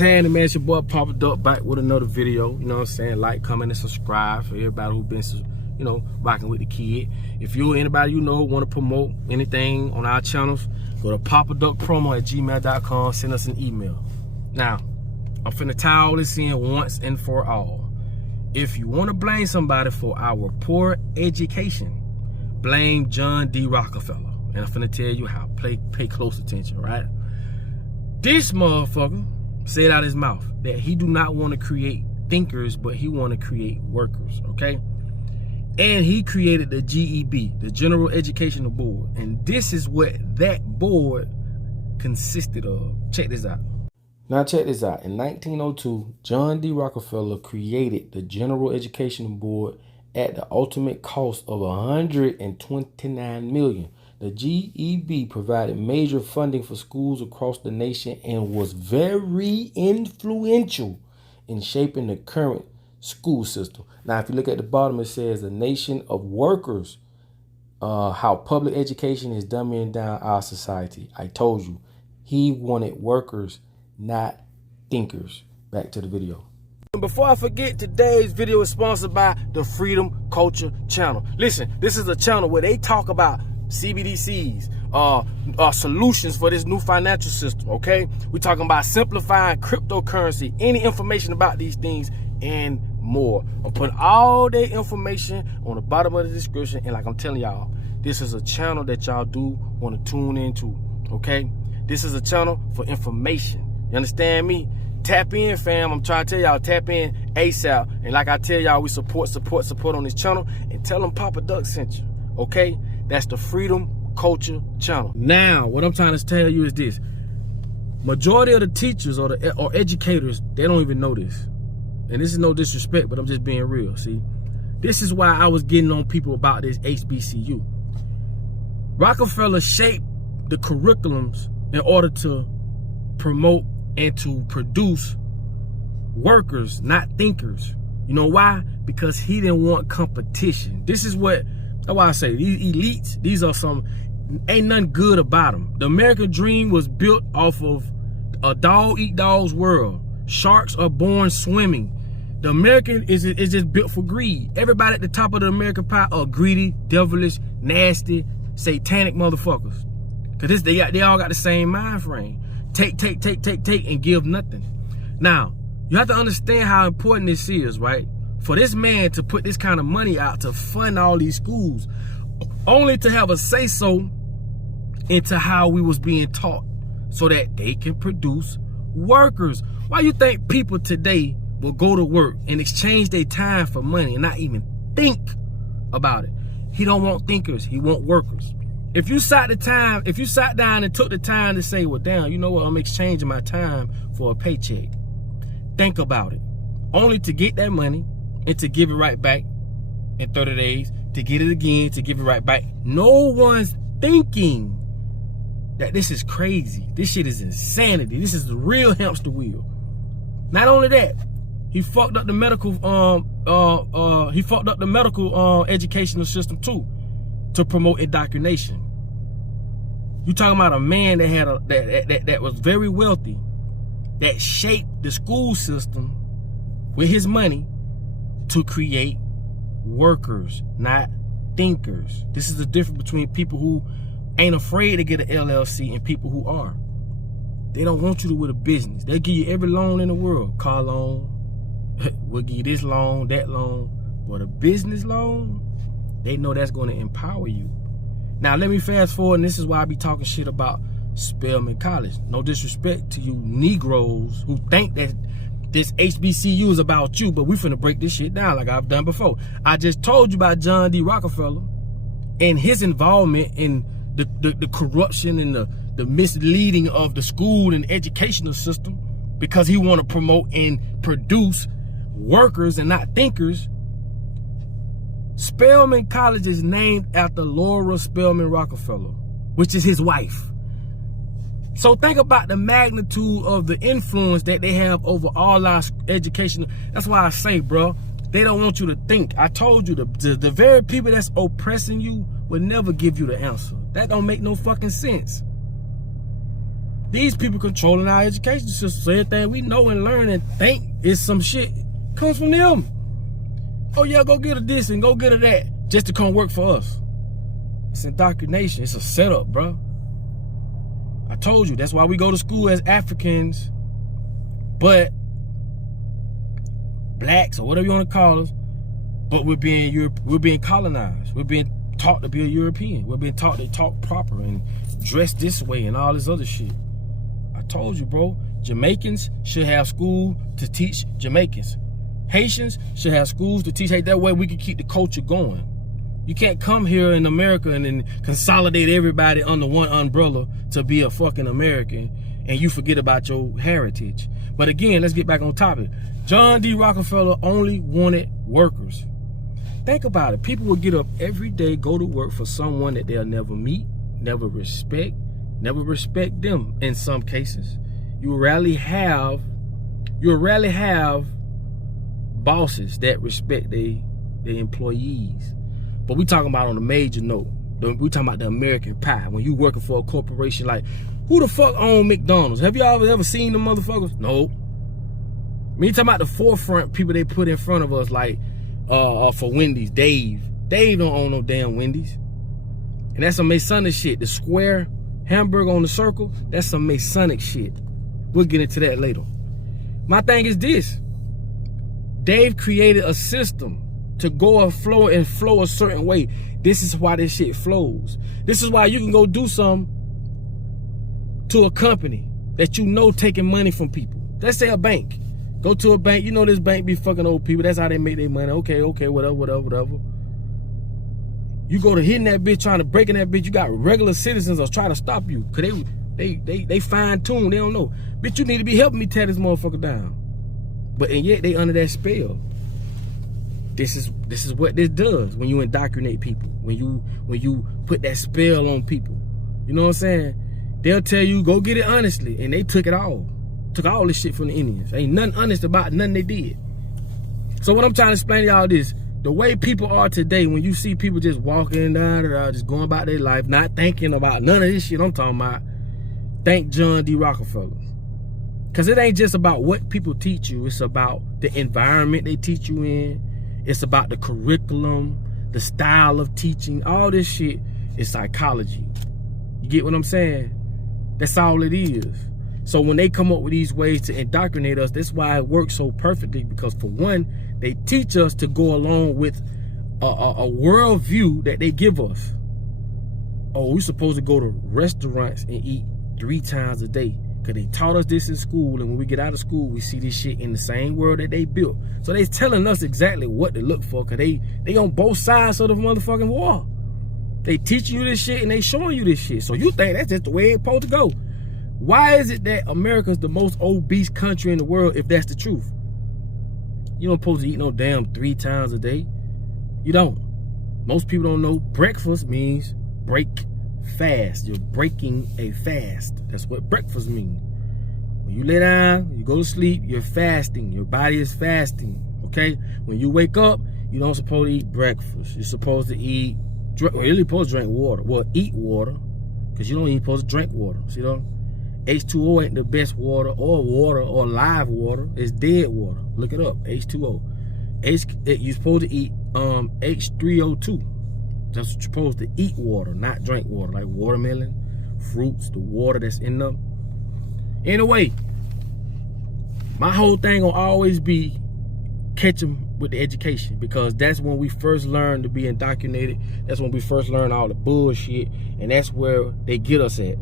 Man, it's your boy Papa Duck back with another video. You know what I'm saying? Like, comment, and subscribe for everybody who been, you know, rocking with the kid. If you or anybody you know want to promote anything on our channels, go to papaduckpromo@gmail.com. Send us an email. Now, I'm finna tie all this in once and for all. If you want to blame somebody for our poor education, blame John D. Rockefeller. And I'm finna tell you how. Pay close attention, right? This motherfucker said out his mouth that he do not want to create thinkers, but he want to create workers, okay? And he created the GEB, the General Educational Board. And this is what that board consisted of. Check this out. Now check this out. In 1902, John D. Rockefeller created the General Educational Board at the ultimate cost of $129 million. The GEB provided major funding for schools across the nation and was very influential in shaping the current school system. Now, if you look at the bottom, it says the nation of workers, how public education is dumbing down our society. I told you, he wanted workers, not thinkers. Back to the video. Before I forget, today's video is sponsored by the FreedEm Culture channel. Listen, this is a channel where they talk about CBDCs, solutions for this new financial system, okay? We're talking about simplifying cryptocurrency, any information about these things, and more. I'm putting all their information on the bottom of the description, and like I'm telling y'all, this is a channel that y'all do want to tune into, okay? This is a channel for information. You understand me? Tap in, fam. I'm trying to tell y'all, tap in ASAP. And like I tell y'all, we support on this channel, and tell them Papa Duck sent you, okay? That's the FreedEm Culture channel. Now, what I'm trying to tell you is this. Majority of the teachers or educators, they don't even know this. And this is no disrespect, but I'm just being real, see? This is why I was getting on people about this HBCU. Rockefeller shaped the curriculums in order to promote and to produce workers, not thinkers. You know why? Because he didn't want competition. This is what, that's why I say, these elites, these are some, ain't nothing good about them. The American dream was built off of a dog-eat-dog's world. Sharks are born swimming. The American is just built for greed. Everybody at the top of the American pie are greedy, devilish, nasty, satanic motherfuckers. Because they all got the same mind frame. Take, and give nothing. Now, you have to understand how important this is, right? For this man to put this kind of money out to fund all these schools, only to have a say-so into how we was being taught so that they can produce workers. Why you think people today will go to work and exchange their time for money and not even think about it? He don't want thinkers, he want workers. If you sat down and took the time to say, well, damn, you know what, I'm exchanging my time for a paycheck. Think about it. Only to get that money and to give it right back in 30 days, to get it again, to give it right back. No one's thinking that this is crazy. This shit is insanity. This is the real hamster wheel. Not only that, he fucked up the medical educational system too, to promote indoctrination. You talking about a man that had that was very wealthy, that shaped the school system with his money to create workers, not thinkers. This is the difference between people who ain't afraid to get an LLC and people who are. They don't want you to with a business. They'll give you every loan in the world. Car loan, we'll give you this loan, that loan. But a business loan, they know that's going to empower you. Now, let me fast forward, and this is why I be talking shit about Spelman College. No disrespect to you Negroes who think that this HBCU is about you, but we finna break this shit down like I've done before. I just told you about John D. Rockefeller and his involvement in the corruption and the misleading of the school and educational system because he want to promote and produce workers and not thinkers. Spelman College is named after Laura Spelman Rockefeller, which is his wife. So think about the magnitude of the influence that they have over all our education. That's why I say, bro, they don't want you to think. I told you, the very people that's oppressing you will never give you the answer. That don't make no fucking sense. These people controlling our education system. So everything we know and learn and think is some shit comes from them. Oh yeah, go get her this and go get her that just to come work for us. It's indoctrination. It's a setup, bro. I told you, that's why we go to school as Africans, but blacks or whatever you want to call us, but we're being colonized. We're being taught to be a European. We're being taught to talk proper and dress this way and all this other shit. I told you, bro. Jamaicans should have school to teach Jamaicans. Haitians should have schools to teach. Hey, that way we can keep the culture going. You can't come here in America and then consolidate everybody under one umbrella to be a fucking American and you forget about your heritage. But again, let's get back on topic. John D. Rockefeller only wanted workers. Think about it. People will get up every day, go to work for someone that they'll never meet, never respect them in some cases. You'll rarely have bosses that respect their employees. But we talking about on a major note. We talking about the American pie. When you working for a corporation, like, who the fuck own McDonald's? Have y'all ever seen them motherfuckers? No. Me talking about the forefront people they put in front of us, like for Wendy's, Dave. Dave don't own no damn Wendy's. And that's some Masonic shit. The square hamburger on the circle, that's some Masonic shit. We'll get into that later. My thing is this. Dave created a system to go and flow a certain way. This is why this shit flows. This is why you can go do something to a company that you know taking money from people. Let's say a bank. Go to a bank, you know this bank be fucking old people. That's how they make their money. Okay, whatever. You go to hitting that bitch, trying to break in that bitch, you got regular citizens that's trying to stop you. Cause they fine-tuned, they don't know. Bitch, you need to be helping me tear this motherfucker down. And yet they under that spell. This is what this does when you indoctrinate people, when you put that spell on people. You know what I'm saying? They'll tell you, go get it honestly, and they took it all. Took all this shit from the Indians. Ain't nothing honest about nothing they did. So what I'm trying to explain to y'all is, the way people are today, when you see people just walking down, just going about their life, not thinking about none of this shit I'm talking about, thank John D. Rockefeller. Because it ain't just about what people teach you, it's about the environment they teach you in. It's about the curriculum, the style of teaching. All this shit is psychology. You get what I'm saying? That's all it is. So when they come up with these ways to indoctrinate us, that's why it works so perfectly. Because for one, they teach us to go along with a worldview that they give us. Oh, we're supposed to go to restaurants and eat 3 times a day. Because they taught us this in school, and when we get out of school, we see this shit in the same world that they built. So they telling us exactly what to look for, because they on both sides of the motherfucking war. They teaching you this shit, and they showing you this shit. So you think that's just the way it's supposed to go. Why is it that America's the most obese country in the world if that's the truth? You don't supposed to eat no damn 3 times a day. You don't. Most people don't know breakfast means break fast. You're breaking a fast. That's what breakfast means. When you lay down, you go to sleep, you're fasting. Your body is fasting. Okay? When you wake up, you don't supposed to eat breakfast. You're supposed to eat, well, you're supposed to drink water. Well, eat water, because you don't even supposed to drink water. See that? H2O ain't the best water or live water. It's dead water. Look it up. H2O. You're supposed to eat H3O2. That's what you're supposed to eat water, not drink water, like watermelon, fruits, the water that's in them. Anyway, my whole thing will always be catch them with the education, because that's when we first learn to be indoctrinated. That's when we first learn all the bullshit, and that's where they get us at,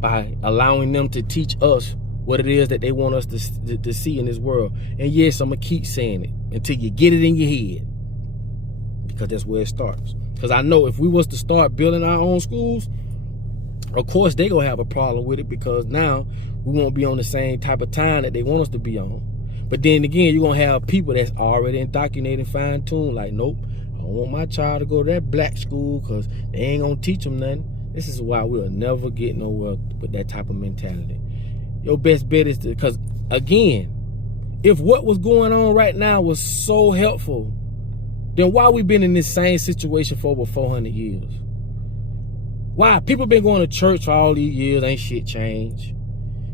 by allowing them to teach us what it is that they want us to see in this world. And yes, I'm gonna keep saying it until you get it in your head, because that's where it starts. Because I know if we was to start building our own schools, of course they gonna have a problem with it, because now we won't be on the same type of time that they want us to be on. But then again, you're gonna have people that's already indoctrinated, fine-tuned, like, nope, I don't want my child to go to that black school because they ain't gonna teach them nothing. This is why we'll never get nowhere with that type of mentality. Your best bet is to, because again, if what was going on right now was so helpful, then why we been in this same situation for over 400 years? Why? People been going to church for all these years, ain't shit changed.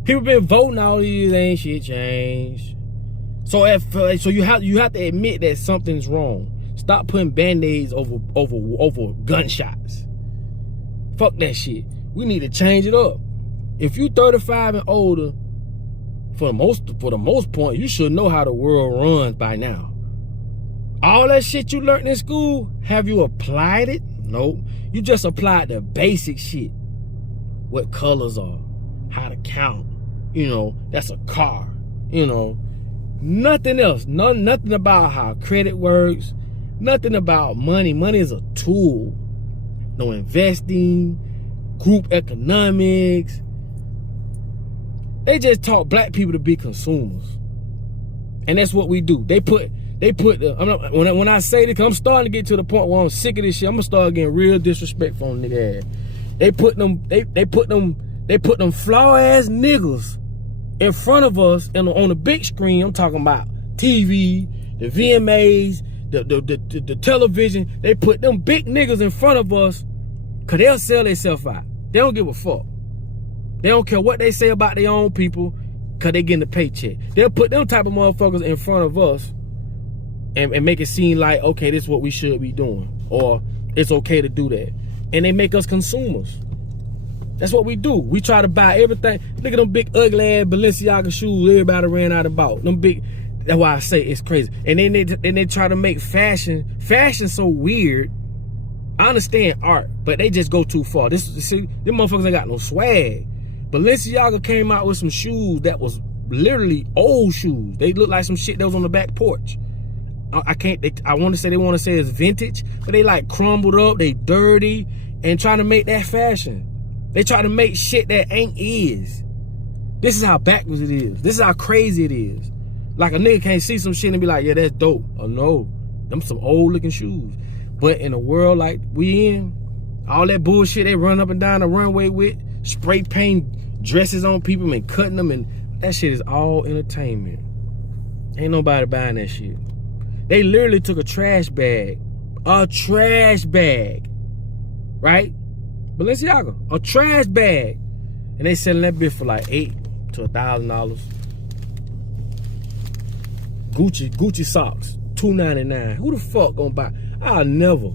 People been voting all these, ain't shit changed. So you have to admit that something's wrong. Stop putting band-aids over gunshots. Fuck that shit. We need to change it up. If you 35 and older, for the most part, you should know how the world runs by now. All that shit you learned in school, have you applied it? Nope. You just applied the basic shit. What colors are, how to count. You know, that's a car. You know, nothing else. Nothing about how credit works. Nothing about money. Money is a tool. No investing, group economics. They just taught black people to be consumers. And that's what we do. When I say this, 'cause I'm starting to get to the point where I'm sick of this shit, I'm gonna start getting real disrespectful on nigga ass. They put them flaw ass niggas in front of us and on the big screen. I'm talking about TV, the VMAs, the television. They put them big niggas in front of us because they'll sell themselves out. They don't give a fuck. They don't care what they say about their own people because they getting a paycheck. They'll put them type of motherfuckers in front of us and make it seem like, okay, this is what we should be doing. Or it's okay to do that. And they make us consumers. That's what we do. We try to buy everything. Look at them big ugly ass Balenciaga shoes everybody ran out about. Them big, that's why I say it's crazy. And then they try to make fashion so weird. I understand art, but they just go too far. See, them motherfuckers ain't got no swag. Balenciaga came out with some shoes that was literally old shoes. They look like some shit that was on the back porch. I want to say it's vintage, but they like crumbled up, they dirty, and trying to make that fashion. They try to make shit that ain't is. This is how backwards it is. This is how crazy it is. Like a nigga can't see some shit and be like, yeah, that's dope. Or no, them some old looking shoes. But in a world like we in, all that bullshit they run up and down the runway with, spray paint dresses on people and cutting them, and that shit is all entertainment. Ain't nobody buying that shit. They literally took a trash bag, right? Balenciaga, a trash bag, and they selling that bitch for like $800 to $1,000. Gucci socks, $299. Who the fuck gonna buy? I'll never.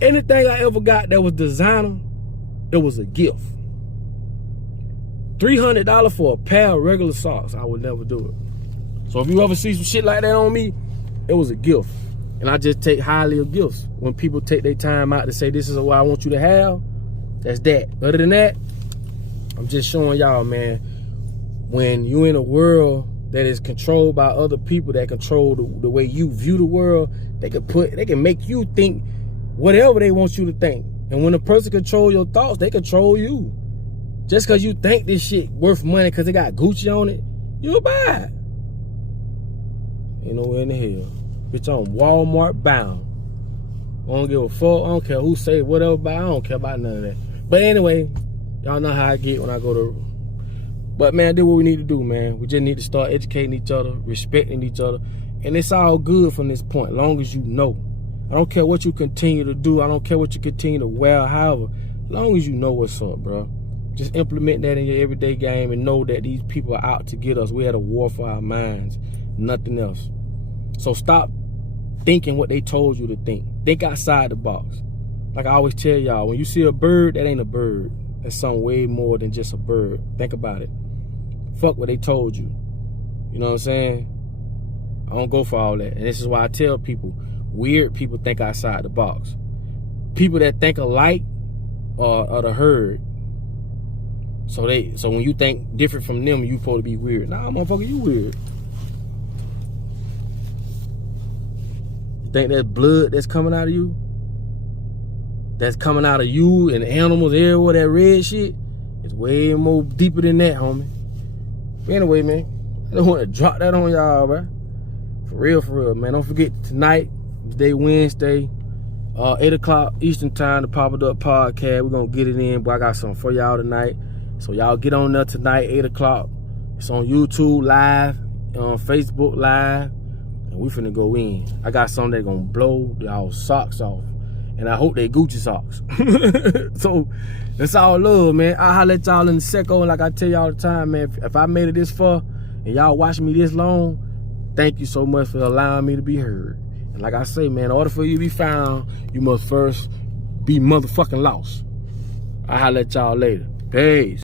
Anything I ever got that was designer, it was a gift. $300 for a pair of regular socks, I would never do it. So if you ever see some shit like that on me, it was a gift. And I just take highly of gifts. When people take their time out to say, this is what I want you to have, that's that. Other than that, I'm just showing y'all, man, when you in a world that is controlled by other people that control the way you view the world, they can make you think whatever they want you to think. And when a person control your thoughts, they control you. Just because you think this shit worth money because it got Gucci on it, you'll buy it. Ain't nowhere in the hell. Bitch, I'm Walmart bound. I don't give a fuck. I don't care who say whatever about. I don't care about none of that. But anyway, y'all know how I get when I go to. But man, do what we need to do, man. We just need to start educating each other, respecting each other, and it's all good from this point. Long as you know. I don't care what you continue to do. I don't care what you continue to wear. However, long as you know what's up, bro. Just implement that in your everyday game and know that these people are out to get us. We had a war for our minds, nothing else. So stop thinking what they told you to think. Think outside the box. Like I always tell y'all, when you see a bird, that ain't a bird. That's something way more than just a bird. Think about it. Fuck what they told you. You know what I'm saying? I don't go for all that. And this is why I tell people, weird people think outside the box. People that think alike are the herd. So when you think different from them, you supposed to be weird. Nah, motherfucker, you weird. You think that blood that's coming out of you? That's coming out of you and animals everywhere, that red shit? It's way more deeper than that, homie. But anyway, man, I don't want to drop that on y'all, bro. For real, man. Don't forget tonight, today Wednesday, 8 o'clock Eastern time, the Pop It Up podcast. We're going to get it in, but I got something for y'all tonight. So y'all get on there tonight, 8 o'clock. It's on YouTube live, on Facebook live, and we finna go in. I got something that's gonna blow y'all socks off. And I hope they Gucci socks. So that's all love, man. I'll holler at y'all in a second. Like I tell y'all all the time, man, if I made it this far and y'all watching me this long, thank you so much for allowing me to be heard. And like I say, man, in order for you to be found, you must first be motherfucking lost. I'll holler at y'all later. Peace.